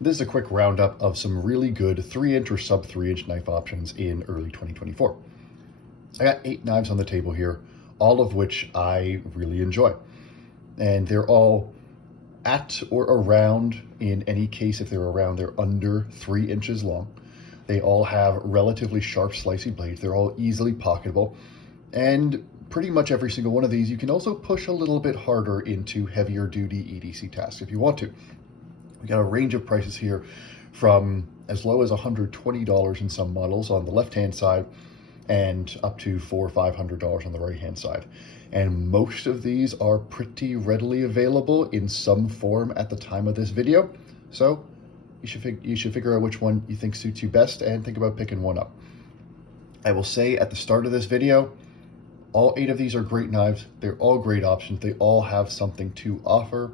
This is a quick roundup of some really good 3-inch or sub 3-inch knife options in early 2024. I got 8 knives on the table here, all of which I really enjoy. And they're all at or around, in any case, if they're around, they're under 3 inches long. They all have relatively sharp, slicey blades. They're all easily pocketable. And pretty much every single one of these, you can also push a little bit harder into heavier duty EDC tasks if you want to. We got a range of prices here from as low as $120 in some models on the left-hand side and up to $400 or $500 on the right-hand side. And most of these are pretty readily available in some form at the time of this video. So you should figure out which one you think suits you best and think about picking one up. I will say at the start of this video, all 8 of these are great knives. They're all great options. They all have something to offer.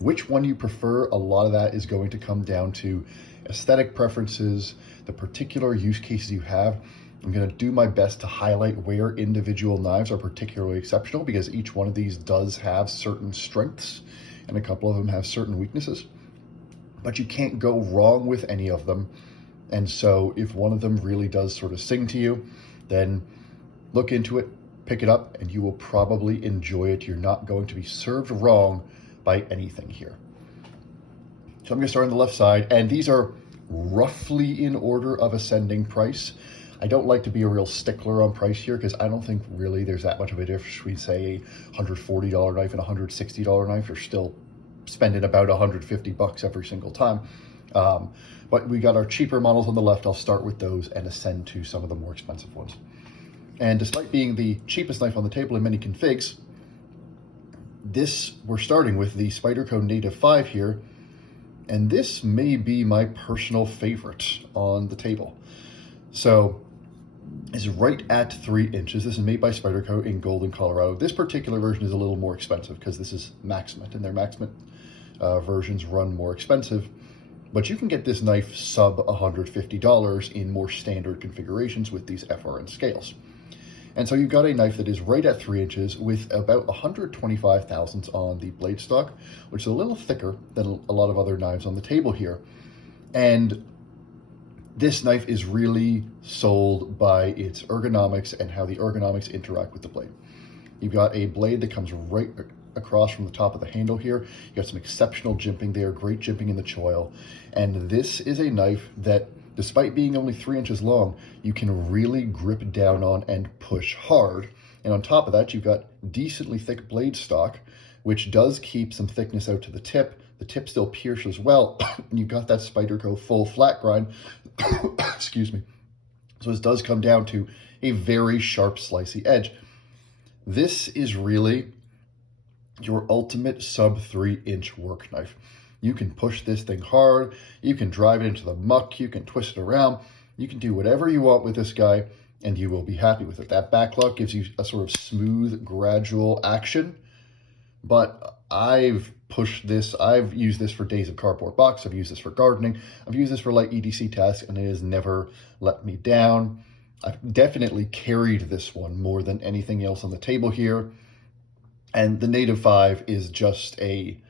Which one you prefer, a lot of that is going to come down to aesthetic preferences, the particular use cases you have. I'm going to do my best to highlight where individual knives are particularly exceptional, because each one of these does have certain strengths and a couple of them have certain weaknesses. But you can't go wrong with any of them. And so if one of them really does sort of sing to you, then look into it, pick it up, and you will probably enjoy it. You're not going to be served wrong by anything here. So I'm going to start on the left side, and these are roughly in order of ascending price. I don't like to be a real stickler on price here because I don't think really there's that much of a difference between, say, a $140 knife and a $160 knife. You're still spending about $150 every single time. But we got our cheaper models on the left. I'll start with those and ascend to some of the more expensive ones. And despite being the cheapest knife on the table in many configs, we're starting with the Spyderco Native 5 here, and this may be my personal favorite on the table. So it's right at 3 inches. This is made by Spyderco in Golden, Colorado. This particular version is a little more expensive because this is Maximate, and their Maximate versions run more expensive. But you can get this knife sub $150 in more standard configurations with these FRN scales. And so you've got a knife that is right at 3 inches with about 125 thousandths on the blade stock, which is a little thicker than a lot of other knives on the table here. And this knife is really sold by its ergonomics and how the ergonomics interact with the blade. You've got a blade that comes right across from the top of the handle here. You got some exceptional jimping there, great jimping in the choil. And this is a knife that, despite being only 3 inches long, you can really grip down on and push hard. And on top of that, you've got decently thick blade stock, which does keep some thickness out to the tip. The tip still pierces well, and you've got that Spyderco full flat grind. Excuse me. So this does come down to a very sharp, slicey edge. This is really your ultimate sub 3 inch work knife. You can push this thing hard, you can drive it into the muck, you can twist it around, you can do whatever you want with this guy, and you will be happy with it. That backlock gives you a sort of smooth, gradual action, but I've used this for days of cardboard box, I've used this for gardening, I've used this for light EDC tasks, and it has never let me down. I've definitely carried this one more than anything else on the table here. And the Native 5 is just a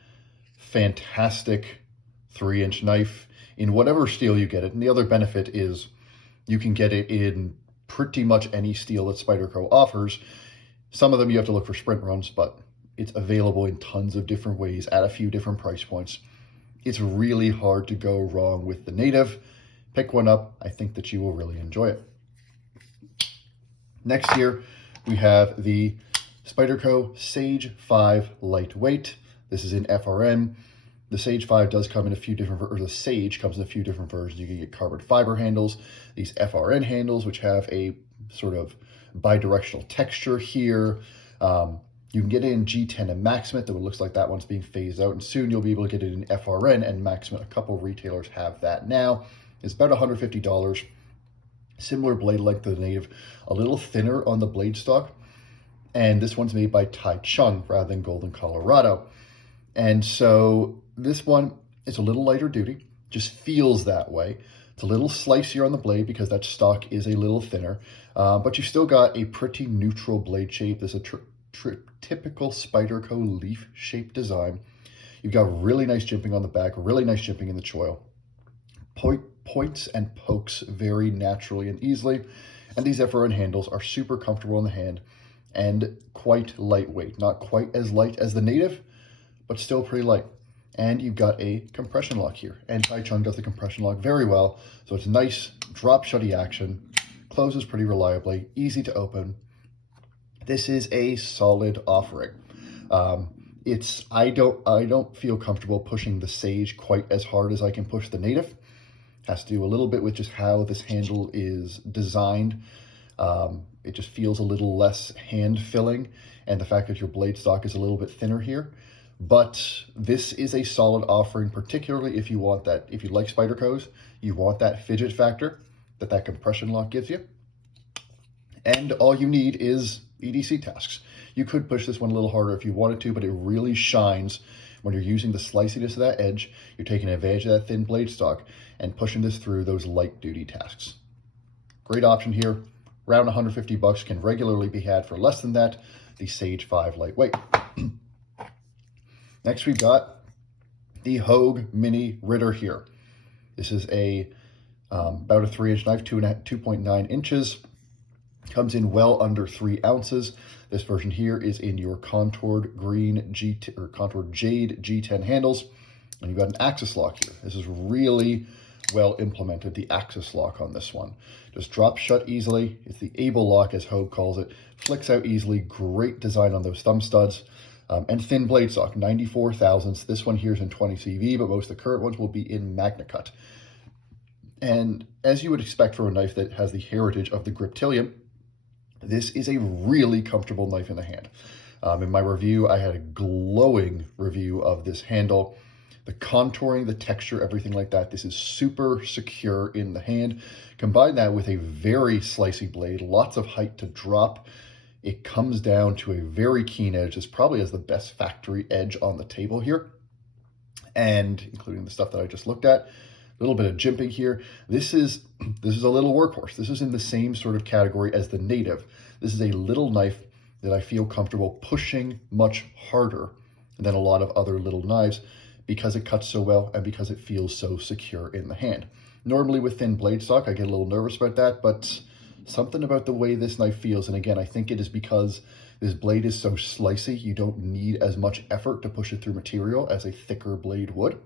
fantastic 3-inch knife in whatever steel you get it. And the other benefit is you can get it in pretty much any steel that Spyderco offers. Some of them you have to look for sprint runs, but it's available in tons of different ways at a few different price points. It's really hard to go wrong with the Native. Pick one up. I think that you will really enjoy it. Next here, we have the Spyderco Sage 5 Lightweight. This is in FRN. The Sage 5 does come in a few different, or the Sage comes in a few different versions. You can get carbon fiber handles, these FRN handles, which have a sort of bidirectional texture here. You can get it in G10 and Maximate, though it looks like that one's being phased out, and soon you'll be able to get it in FRN and Maximate. A couple of retailers have that now. It's about $150. Similar blade length to the Native, a little thinner on the blade stock. And this one's made by Tactile rather than Golden, Colorado. And so this one is a little lighter duty, just feels that way. It's a little slicier on the blade because that stock is a little thinner, but you've still got a pretty neutral blade shape. There's a typical Spyderco leaf-shaped design. You've got really nice jimping on the back, really nice jimping in the choil. points and pokes very naturally and easily. And these F-Run handles are super comfortable in the hand and quite lightweight. Not quite as light as the native, but still pretty light. And you've got a compression lock here. And Taichung does the compression lock very well. So it's nice, drop shutty action, closes pretty reliably, easy to open. This is a solid offering. I don't feel comfortable pushing the Sage quite as hard as I can push the native. Has to do a little bit with just how this handle is designed. It just feels a little less hand filling, and the fact that your blade stock is a little bit thinner here. But this is a solid offering, particularly if you want that. If you like Spydercos, you want that fidget factor that compression lock gives you. And all you need is EDC tasks. You could push this one a little harder if you wanted to, but it really shines when you're using the sliciness of that edge. You're taking advantage of that thin blade stock and pushing this through those light duty tasks. Great option here. Around 150 bucks, can regularly be had for less than that. The Sage 5 lightweight. Next, we've got the Hogue Mini Ritter here. This is about a 3-inch knife, 2.9 inches. Comes in well under 3 ounces. This version here is in your contoured contoured jade G10 handles, and you've got an axis lock here. This is really well implemented, the axis lock on this one. Just drops shut easily. It's the able lock, as Hogue calls it. Flicks out easily. Great design on those thumb studs. And thin blade stock, 94 thousandths. This one here is in 20 CV, but most of the current ones will be in Magna Cut. And as you would expect for a knife that has the heritage of the Griptilian, this is a really comfortable knife in the hand. In my review, I had a glowing review of this handle. The contouring, the texture, everything like that. This is super secure in the hand. Combine that with a very slicey blade, lots of height to drop. It comes down to a very keen edge. This probably has the best factory edge on the table here, and including the stuff that I just looked at. A little bit of jimping here. This is a little workhorse. This is in the same sort of category as the native. This is a little knife that I feel comfortable pushing much harder than a lot of other little knives because it cuts so well and because it feels so secure in the hand. Normally with thin blade stock, I get a little nervous about that, but something about the way this knife feels, and again, I think it is because this blade is so slicey, you don't need as much effort to push it through material as a thicker blade would.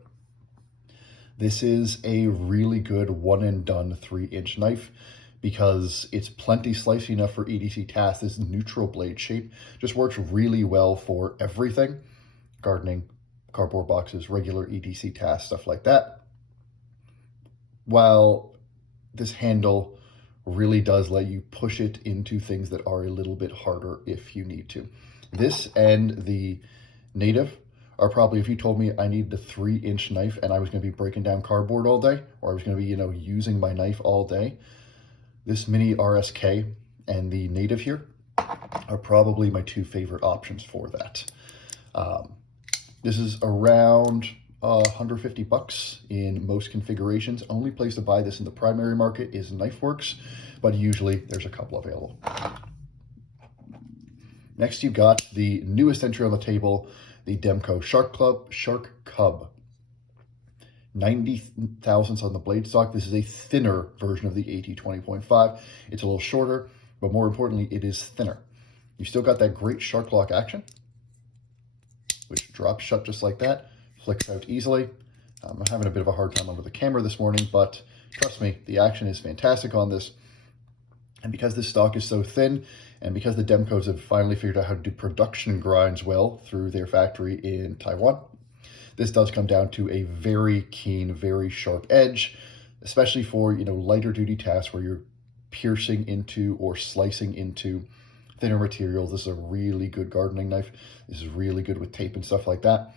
This is a really good one and done 3-inch knife because it's plenty slicey enough for EDC tasks. This neutral blade shape just works really well for everything. Gardening, cardboard boxes, regular EDC tasks, stuff like that. While this handle really does let you push it into things that are a little bit harder if you need to. This and the native are probably, if you told me I needed a 3-inch knife and I was going to be breaking down cardboard all day, or I was going to be, using my knife all day, this mini RSK and the native here are probably my 2 favorite options for that. This is around 150 bucks in most configurations. Only place to buy this in the primary market is Knifeworks, but usually there's a couple available. Next, you've got the newest entry on the table, the Demko Shark Cub. 90 thousandths on the blade stock. This is a thinner version of the AT 20.5. It's a little shorter, but more importantly, it is thinner. You still got that great shark lock action, which drops shut just like that, flicks out easily. I'm having a bit of a hard time over the camera this morning, but trust me, the action is fantastic on this. And because this stock is so thin, and because the Demkos have finally figured out how to do production grinds well through their factory in Taiwan, this does come down to a very keen, very sharp edge, especially for, lighter duty tasks where you're piercing into or slicing into thinner materials. This is a really good gardening knife. This is really good with tape and stuff like that.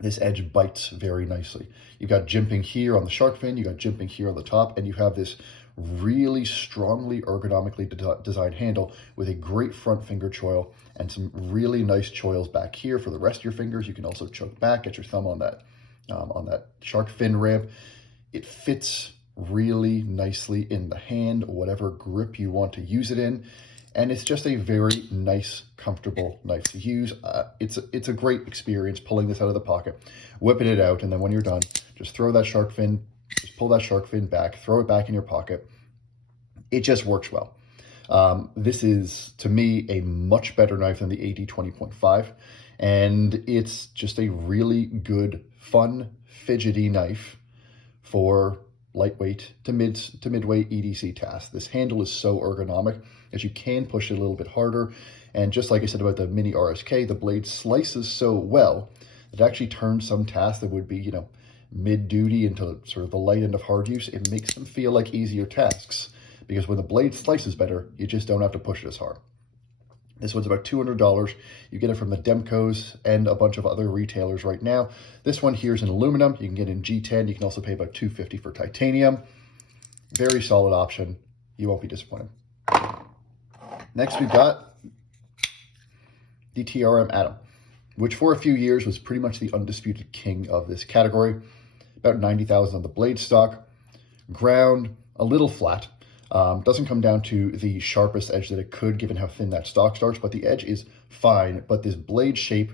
This edge bites very nicely. You've got jimping here on the shark fin, you got jimping here on the top, and you have this really strongly ergonomically designed handle with a great front finger choil and some really nice choils back here for the rest of your fingers. You can also choke back, get your thumb on that shark fin ramp. It fits really nicely in the hand, whatever grip you want to use it in. And it's just a very nice, comfortable knife to use. It's a great experience pulling this out of the pocket, whipping it out, and then when you're done, just throw that shark fin, just pull that shark fin back, throw it back in your pocket. It just works well. This is, to me, a much better knife than the AD 20.5, and it's just a really good, fun, fidgety knife for lightweight to midweight EDC tasks. This handle is so ergonomic that you can push it a little bit harder, and just like I said about the Mini RSK, the blade slices so well that it actually turns some tasks that would be, you know, mid-duty into sort of the light end of hard use. It makes them feel like easier tasks, because when the blade slices better, you just don't have to push it as hard. This one's about $200. You get it from the Demkos and a bunch of other retailers right now. This one here is in aluminum. You can get it in G10. You can also pay about $250 for titanium. Very solid option. You won't be disappointed. Next, we've got the TRM Atom, which for a few years was pretty much the undisputed king of this category. About 90,000 on the blade stock. Ground, a little flat. Doesn't come down to the sharpest edge that it could, given how thin that stock starts, but the edge is fine. But this blade shape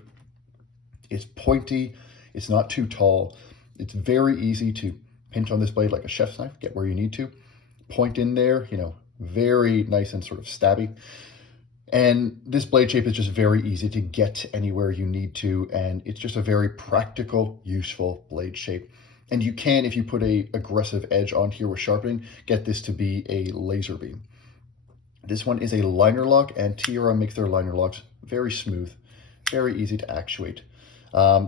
is pointy. It's not too tall. It's very easy to pinch on this blade like a chef's knife, get where you need to. Point in there, you know, very nice and sort of stabby. And this blade shape is just very easy to get anywhere you need to, and it's just a very practical, useful blade shape. And you can, if you put a aggressive edge on here with sharpening, get this to be a laser beam. This one is a liner lock, and TRM makes their liner locks very smooth, very easy to actuate.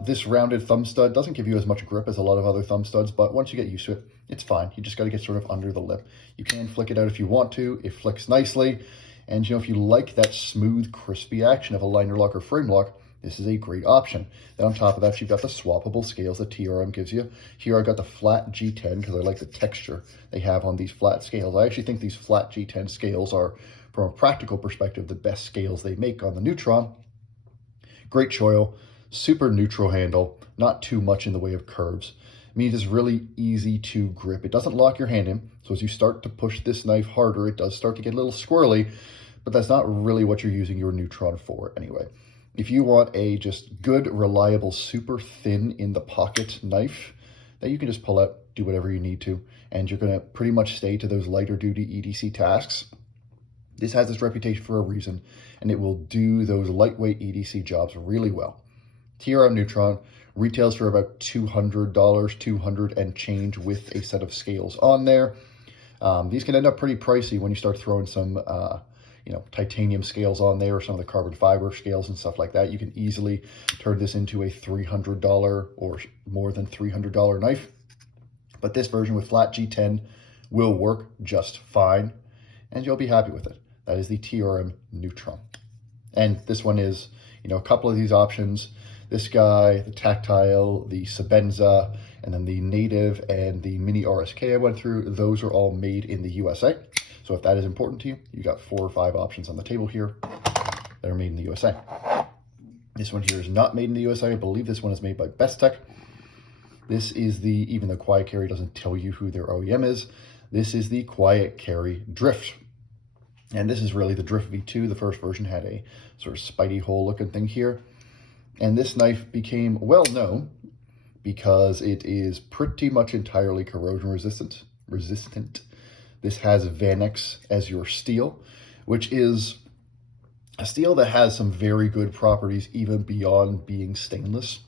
This rounded thumb stud doesn't give you as much grip as a lot of other thumb studs, but once you get used to it, it's fine. You just got to get sort of under the lip. You can flick it out if you want to. It flicks nicely. And you know, if you like that smooth, crispy action of a liner lock or frame lock, this is a great option. Then on top of that, you've got the swappable scales that TRM gives you. Here I got the flat G10 because I like the texture they have on these flat scales. I actually think these flat G10 scales are, from a practical perspective, the best scales they make on the Neutron. Great choil, super neutral handle, not too much in the way of curves. It means it's really easy to grip. It doesn't lock your hand in, so as you start to push this knife harder, it does start to get a little squirrely, but that's not really what you're using your Neutron for anyway. If you want a just good, reliable, super thin in the pocket knife that you can just pull out, do whatever you need to, and you're gonna pretty much stay to those lighter duty EDC tasks, this has this reputation for a reason, and it will do those lightweight EDC jobs really well. TRM Neutron retails for about $200, $200 and change with a set of scales on there. These can end up pretty pricey when you start throwing some you know, titanium scales on there, or some of the carbon fiber scales and stuff like that. You can easily turn this into a $300 or more than $300 knife. But this version with flat G10 will work just fine, and you'll be happy with it. That is the TRM Neutron. And this one is, you know, a couple of these options. This guy, the Tactile, the Sabenza, and then the Native and the Mini RSK I went through, those are all made in the USA. So if that is important to you, you got 4 or 5 options on the table here that are made in the USA. This one here is not made in the USA. I believe this one is made by Bestech. This is the, even though Quiet Carry doesn't tell you who their OEM is, this is the Quiet Carry Drift. And this is really the Drift V2. The first version had a sort of Spidey hole looking thing here. And this knife became well known because it is pretty much entirely corrosion resistant. This has Vanex as your steel, which is a steel that has some very good properties even beyond being stainless.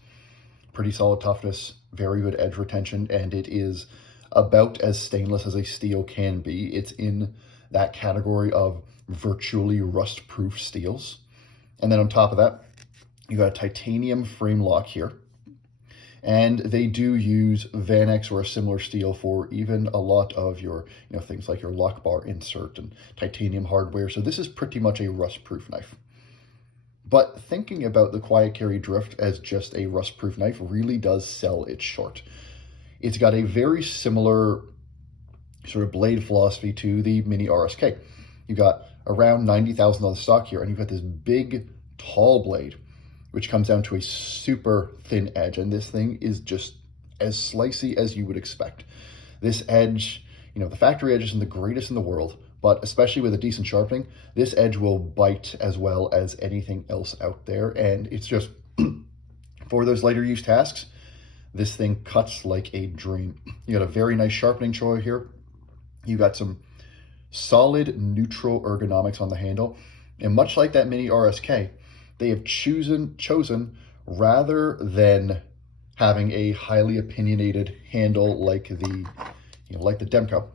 Pretty solid toughness, very good edge retention, and it is about as stainless as a steel can be. It's in that category of virtually rust-proof steels. And then on top of that, you got a titanium frame lock here. And they do use Vanex or a similar steel for even a lot of your, you know, things like your lock bar insert and titanium hardware. So this is pretty much a rust-proof knife. But thinking about the Quiet Carry Drift as just a rust-proof knife really does sell it short. It's got a very similar sort of blade philosophy to the Mini RSK. You've got around 90,000 on the stock here, and you've got this big, tall blade, which comes down to a super thin edge, and this thing is just as slicey as you would expect. This edge, you know, the factory edge isn't the greatest in the world, but especially with a decent sharpening, this edge will bite as well as anything else out there, and it's just, for those lighter use tasks, this thing cuts like a dream. You got a very nice sharpening choil here. You got some solid neutral ergonomics on the handle. And much like that mini RSK, they have chosen rather than having a highly opinionated handle like the Demko,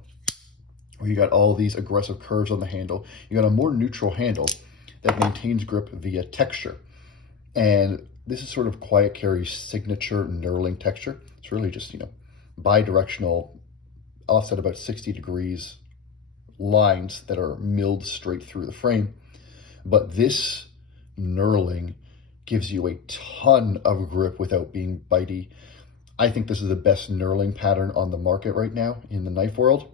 where you got all these aggressive curves on the handle. You got a more neutral handle that maintains grip via texture. And this is sort of Quiet Carry's signature knurling texture. It's really just, bi-directional, offset about 60 degrees lines that are milled straight through the frame. But this knurling gives you a ton of grip without being bitey. I think this is the best knurling pattern on the market right now in the knife world.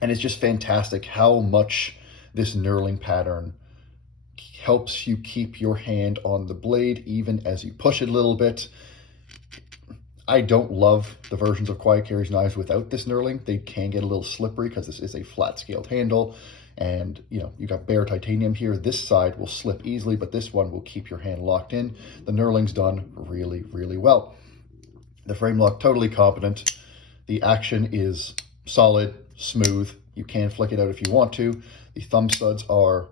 And it's just fantastic how much this knurling pattern helps you keep your hand on the blade even as you push it a little bit. I don't love the versions of Quiet Carry's knives without this knurling. They can get a little slippery because this is a flat scaled handle, and you got bare titanium here. This side will slip easily, but this one will keep your hand locked in. The knurling's done really, really well. The frame lock, totally competent. The action is solid, smooth. You can flick it out if you want to. The thumb studs are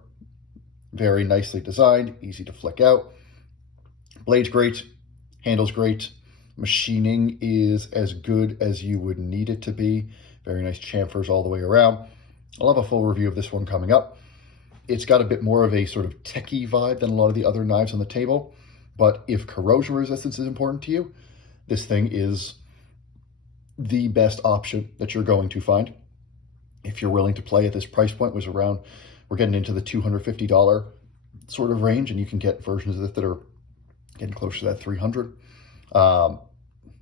very nicely designed, easy to flick out. Blade's great, handle's great. Machining is as good as you would need it to be. Very nice chamfers all the way around. I'll have a full review of this one coming up. It's got a bit more of a sort of techie vibe than a lot of the other knives on the table, but if corrosion resistance is important to you, this thing is the best option that you're going to find. If you're willing to play at this price point, we're getting into the $250 sort of range, and you can get versions of it that are getting closer to that $300.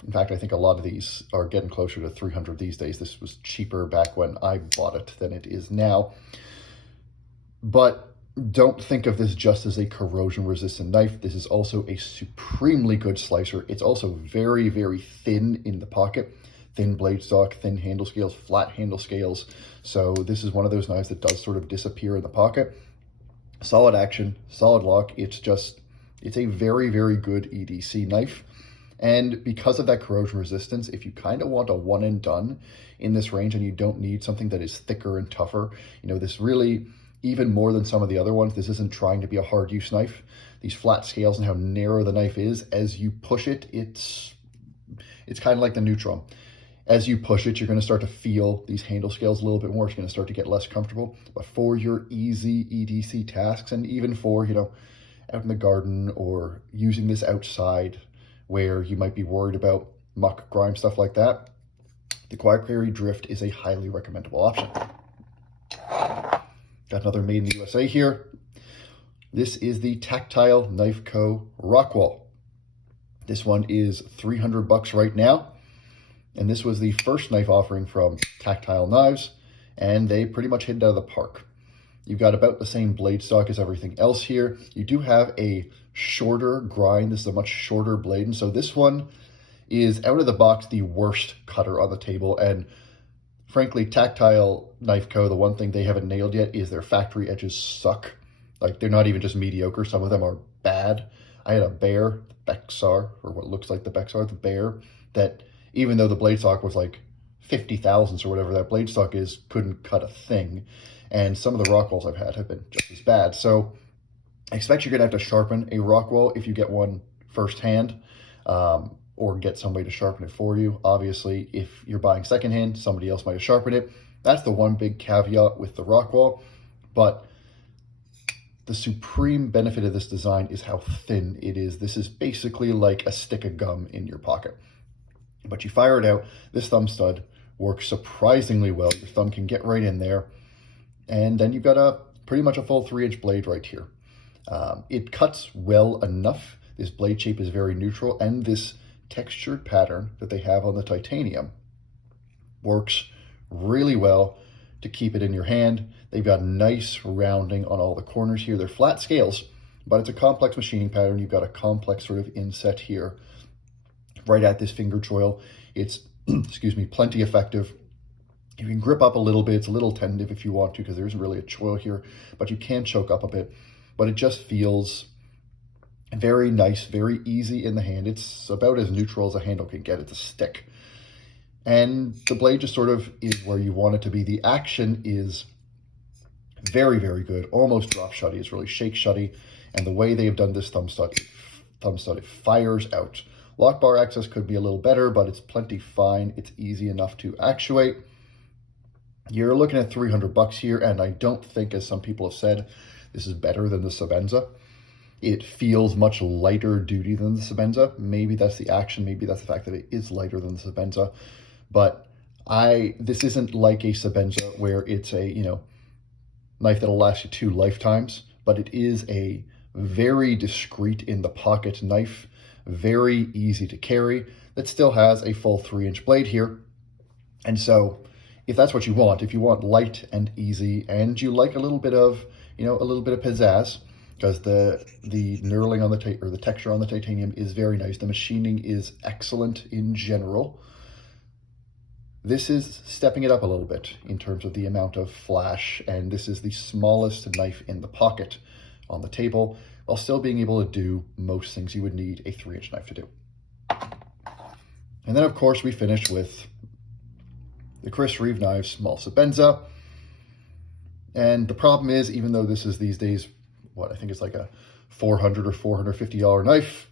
In fact, I think a lot of these are getting closer to $300 these days. This was cheaper back when I bought it than it is now. But don't think of this just as a corrosion-resistant knife. This is also a supremely good slicer. It's also very, very thin in the pocket. Thin blade stock, thin handle scales, flat handle scales. So this is one of those knives that does sort of disappear in the pocket. Solid action, solid lock. It's a very, very good EDC knife. And because of that corrosion resistance, if you kind of want a one and done in this range and you don't need something that is thicker and tougher, this really, even more than some of the other ones, this isn't trying to be a hard use knife. These flat scales and how narrow the knife is, as you push it, it's kind of like the Neutron. As you push it, you're going to start to feel these handle scales a little bit more. It's going to start to get less comfortable. But for your easy EDC tasks, and even for, out in the garden or using this outside where you might be worried about muck, grime, stuff like that, the Quiet Carry Drift is a highly recommendable option. Got another made in the USA here. This is the Tactile Knife Co. Rockwall. This one is $300 right now. And this was the first knife offering from Tactile Knives, and they pretty much hit it out of the park. You've got about the same blade stock as everything else here. You do have a shorter grind. This is a much shorter blade, and so this one is out of the box the worst cutter on the table. And frankly, Tactile Knife Co., the one thing they haven't nailed yet is their factory edges suck. Like, they're not even just mediocre. Some of them are bad. I had a Bear, Bexar, or what looks like the Bexar, the Bear, that even though the blade stock was like 50 thousandths or whatever that blade stock is, couldn't cut a thing. And some of the Rockwalls I've had have been just as bad. So I expect you're going to have to sharpen a Rockwall if you get one firsthand, or get somebody to sharpen it for you. Obviously, if you're buying secondhand, somebody else might have sharpened it. That's the one big caveat with the Rockwall. But the supreme benefit of this design is how thin it is. This is basically like a stick of gum in your pocket. But you fire it out, this thumb stud works surprisingly well. Your thumb can get right in there. And then you've got pretty much a full 3-inch blade right here. It cuts well enough. This blade shape is very neutral, and this textured pattern that they have on the titanium works really well to keep it in your hand. They've got nice rounding on all the corners here. They're flat scales, but it's a complex machining pattern. You've got a complex sort of inset here right at this finger choil. It's, excuse me, plenty effective. You can grip up a little bit. It's a little tentative if you want to, because there isn't really a choil here, but you can choke up a bit. But it just feels Very nice, very easy in the hand. It's about as neutral as a handle can get. It's a stick. And the blade just sort of is where you want it to be. The action is very, very good. Almost drop shutty. It's really shake shutty. And the way they have done this thumb stud, it fires out. Lock bar access could be a little better, but it's plenty fine. It's easy enough to actuate. You're looking at $300 here, and I don't think, as some people have said, this is better than the Sebenza. It feels much lighter duty than the Sebenza. Maybe that's the action. Maybe that's the fact that it is lighter than the Sebenza. But this isn't like a Sebenza where it's a, knife that'll last you 2 lifetimes, but it is a very discreet in the pocket knife, very easy to carry, that still has a full 3-inch blade here. And so if that's what you want, if you want light and easy, and you like a little bit of, a little bit of pizzazz, because the knurling on the texture on the titanium is very nice. The machining is excellent in general. This is stepping it up a little bit in terms of the amount of flash, and this is the smallest knife in the pocket on the table, while still being able to do most things you would need a 3-inch knife to do. And then, of course, we finish with the Chris Reeve knives, small Sebenza. And the problem is, even though this is these days, I think it's like a $400 or $450 knife,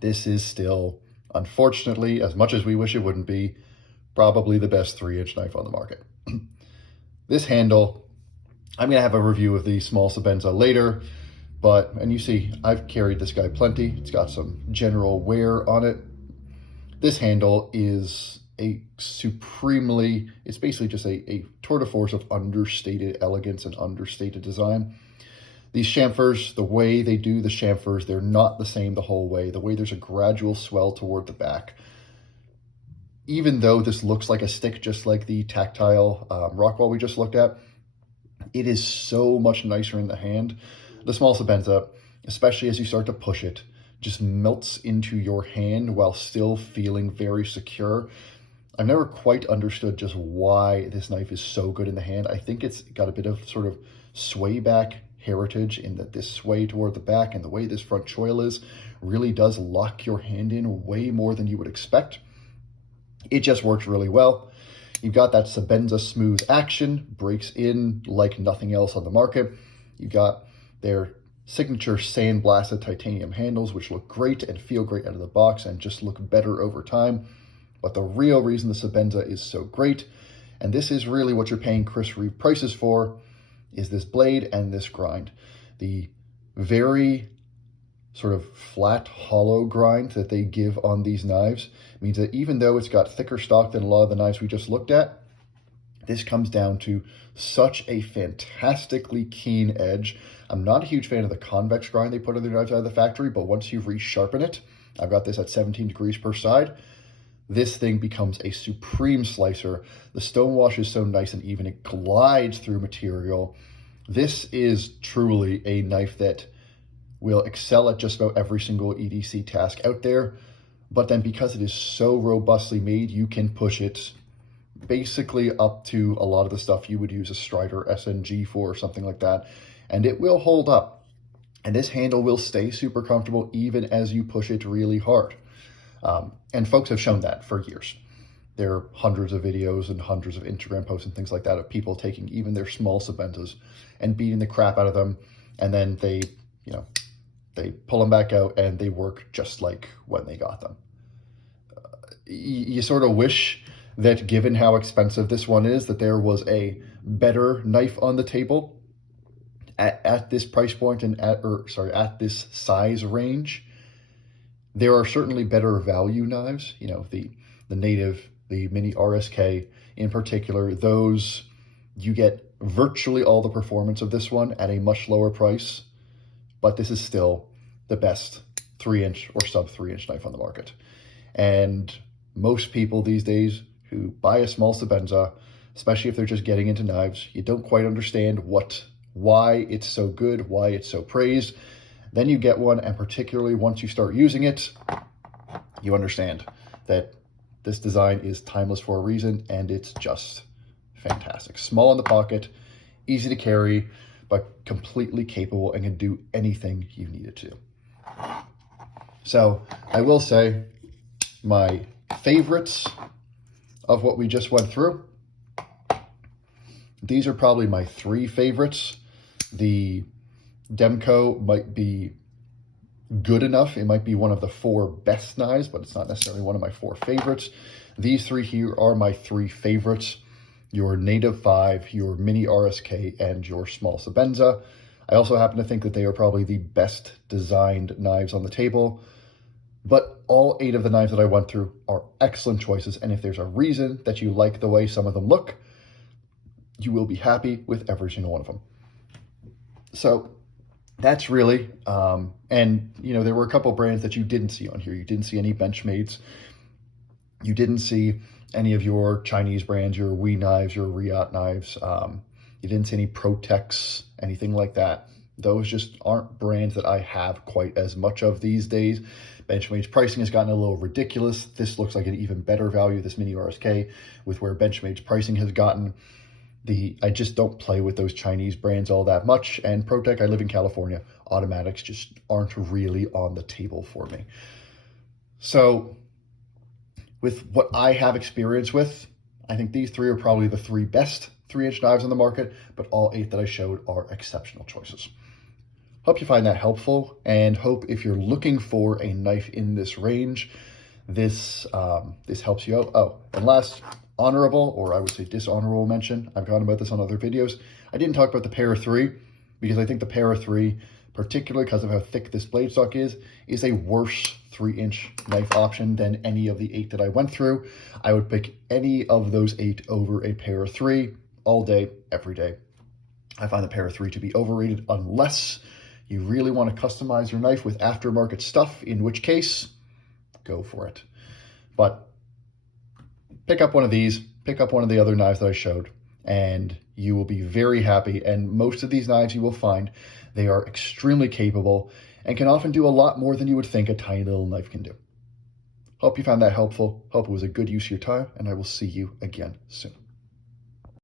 this is still, unfortunately, as much as we wish it wouldn't be, probably the best 3-inch knife on the market. This handle, I'm going to have a review of the small Sebenza later, and you see, I've carried this guy plenty. It's got some general wear on it. This handle is it's basically just a tour de force of understated elegance and understated design. These chamfers, the way they do the chamfers, they're not the same the whole way. The way there's a gradual swell toward the back. Even though this looks like a stick, just like the Tactile Rockwell we just looked at, it is so much nicer in the hand. The small Sebenza, especially as you start to push it, just melts into your hand while still feeling very secure. I've never quite understood just why this knife is so good in the hand. I think it's got a bit of sort of sway back heritage in that this sway toward the back and the way this front choil is really does lock your hand in way more than you would expect. It just works really well. You've got that Sebenza smooth action, breaks in like nothing else on the market. You've got their signature sandblasted titanium handles, which look great and feel great out of the box and just look better over time. But the real reason the Sebenza is so great, and this is really what you're paying Chris Reeve prices for, is this blade and this grind. The very sort of flat, hollow grind that they give on these knives means that even though it's got thicker stock than a lot of the knives we just looked at, this comes down to such a fantastically keen edge. I'm not a huge fan of the convex grind they put on their knives out of the factory, but once you resharpen it, I've got this at 17 degrees per side, this thing becomes a supreme slicer. The stonewash is so nice and even, it glides through material. This is truly a knife that will excel at just about every single EDC task out there. But then because it is so robustly made, you can push it basically up to a lot of the stuff you would use a Strider SNG for or something like that. And it will hold up. And this handle will stay super comfortable even as you push it really hard. And folks have shown that for years. There are hundreds of videos and hundreds of Instagram posts and things like that of people taking even their small Sebenzas and beating the crap out of them. And then they pull them back out and they work just like when they got them. You sort of wish that given how expensive this one is, that there was a better knife on the table at this price point and at this size range. There are certainly better value knives, the native, the mini RSK in particular. Those, you get virtually all the performance of this one at a much lower price, but this is still the best 3-inch or sub 3-inch knife on the market. And most people these days who buy a small Sebenza, especially if they're just getting into knives, you don't quite understand why it's so good, why it's so praised. Then you get one, and particularly once you start using it, you understand that this design is timeless for a reason, and it's just fantastic. Small in the pocket, easy to carry, but completely capable and can do anything you need it to. So I will say my favorites of what we just went through, these are probably my 3 favorites. The Demko might be good enough. It might be one of the 4 best knives, but it's not necessarily one of my 4 favorites. These 3 here are my 3 favorites: your Native 5, your Mini RSK, and your Small Sebenza. I also happen to think that they are probably the best designed knives on the table, but all 8 of the knives that I went through are excellent choices, and if there's a reason that you like the way some of them look, you will be happy with every single one of them. So that's really, and you know, there were a couple brands that you didn't see on here. You didn't see any Benchmates. You didn't see any of your Chinese brands, your Wee knives, your Riot knives. You didn't see any Protex, anything like that. Those just aren't brands that I have quite as much of these days. Benchmate's pricing has gotten a little ridiculous. This looks like an even better value, this Mini RSK, with where Benchmate's pricing has gotten. I just don't play with those Chinese brands all that much. And Protec, I live in California. Automatics just aren't really on the table for me. So with what I have experience with, I think these 3 are probably the 3 best 3-inch knives on the market, but all 8 that I showed are exceptional choices. Hope you find that helpful, and hope if you're looking for a knife in this range, this helps you out. Oh, and last honorable, or I would say dishonorable mention, I've gone about this on other videos. I didn't talk about the Para 3 because I think the Para 3, particularly because of how thick this blade stock is a worse 3-inch knife option than any of the 8 that I went through. I would pick any of those 8 over a Para 3 all day, every day. I find the Para 3 to be overrated unless you really want to customize your knife with aftermarket stuff, in which case, go for it. But pick up one of these, pick up one of the other knives that I showed, and you will be very happy. And most of these knives you will find, they are extremely capable and can often do a lot more than you would think a tiny little knife can do. Hope you found that helpful. Hope it was a good use of your time, and I will see you again soon.